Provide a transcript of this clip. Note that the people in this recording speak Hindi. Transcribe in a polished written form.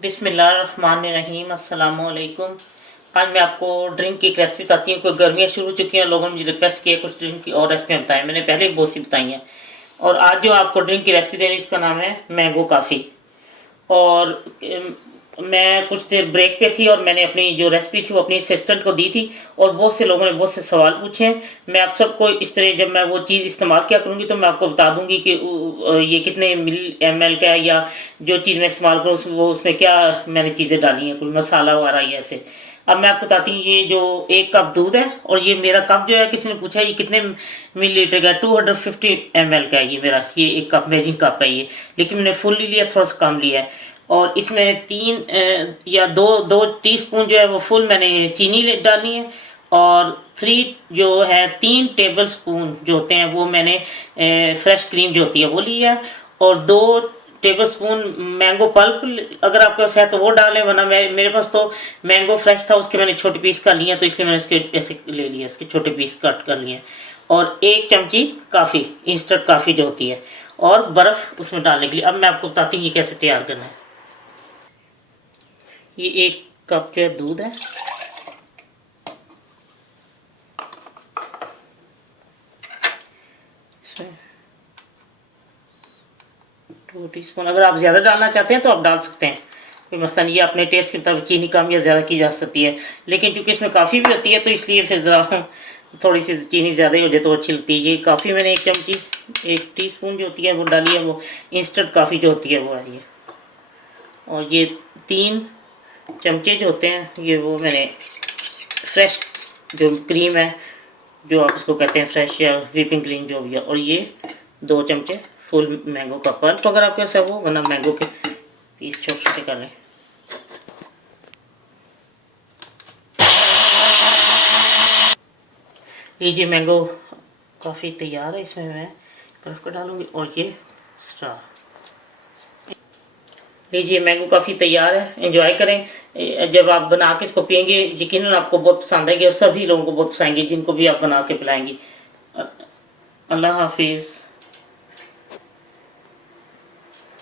बिस्मिल्लाहिर्रहमानिर्रहीम अस्सलाम वालेकुम। आज मैं आपको ड्रिंक की एक रेसिपी बताती हूँ। कोई गर्मियाँ शुरू हो चुकी हैं, लोगों ने मुझे रिक्वेस्ट किया कुछ ड्रिंक की और रेसिपियाँ बताएं। मैंने पहले भी बहुत सी बताई हैं और आज जो आपको ड्रिंक की रेसिपी दे रही हूँ इसका नाम है मैंगो काफ़ी। और मैं कुछ देर ब्रेक पे थी और मैंने अपनी जो रेसिपी थी वो अपनी असिस्टेंट को दी थी और बहुत से लोगों ने बहुत से सवाल पूछे हैं। मैं आप सबको इस तरह जब मैं वो चीज़ इस्तेमाल किया करूँगी तो मैं आपको बता दूंगी कि ये कितने ml का है या जो चीज़ मैं इस्तेमाल करूँ वो उसमें क्या मैंने चीज़ें डाली हैं, कोई मसाला वगैरह या ऐसे। अब मैं आपको बताती हूँ, ये जो 1 कप दूध है और ये मेरा कप जो है किसी ने पूछा ये कितने मिलीलीटर का, 250 ml का है ये मेरा, ये 1 कप मेजरिंग कप है ये, लेकिन मैंने फुल लिया, थोड़ा सा कम लिया है। और इसमें 2 टीस्पून जो है वो फुल मैंने चीनी डाली है और 3 टेबल स्पून जो होते हैं वो मैंने फ्रेश क्रीम जो होती है वो ली है और 2 टेबल स्पून मैंगो पल्प अगर आपके पास है तो वो डालें, वरना मेरे पास तो मैंगो फ्रेश था उसके मैंने छोटे पीस कर लिए तो इसलिए मैंने इसके ऐसे ले लिए, इसके छोटे पीस कट कर लिए। और 1 चमची काफ़ी, इंस्टेंट काफ़ी जो होती है, और बर्फ़ उसमें डालने के लिए। अब मैं आपको बताती हूँ ये कैसे तैयार करना है। ये 1 कप जो है दूध है, इसमें 2 टीस्पून, अगर आप ज़्यादा डालना चाहते हैं तो आप डाल सकते हैं, कोई मसला नहीं है। अपने टेस्ट के मुताबिक चीनी कम या ज़्यादा की जा सकती है, लेकिन चूंकि इसमें काफ़ी भी होती है तो इसलिए फिर ज़रा थोड़ी सी चीनी ज़्यादा ही हो जाए तो अच्छी लगती है। ये काफ़ी मैंने 1 चमची, 1 टीस्पून जो होती है वो डाली है, वो इंस्टेंट काफ़ी जो होती है वो है ये। और ये 3 चमचे जो होते हैं ये वो मैंने फ्रेश जो क्रीम है, जो आप उसको कहते हैं फ्रेश या व्हिपिंग क्रीम जो भी है, और ये 2 चमचे फुल मैंगो का पल्प अगर आपके पास है वो, वरना मैंगो के पीस छोटे छोटे कर लें। लीजिए मैंगो काफ़ी तैयार है, इसमें मैं बर्फ़ को डालूंगी और ये स्टार। लीजिए मैंगो काफ़ी तैयार है, एंजॉय करें। जब आप बना के इसको पियेंगे यकीनन आपको बहुत पसंद आएगी और सभी लोगों को बहुत पसंद आएगी जिनको भी आप बना के पिलाएंगी। अल्लाह हाफिज़।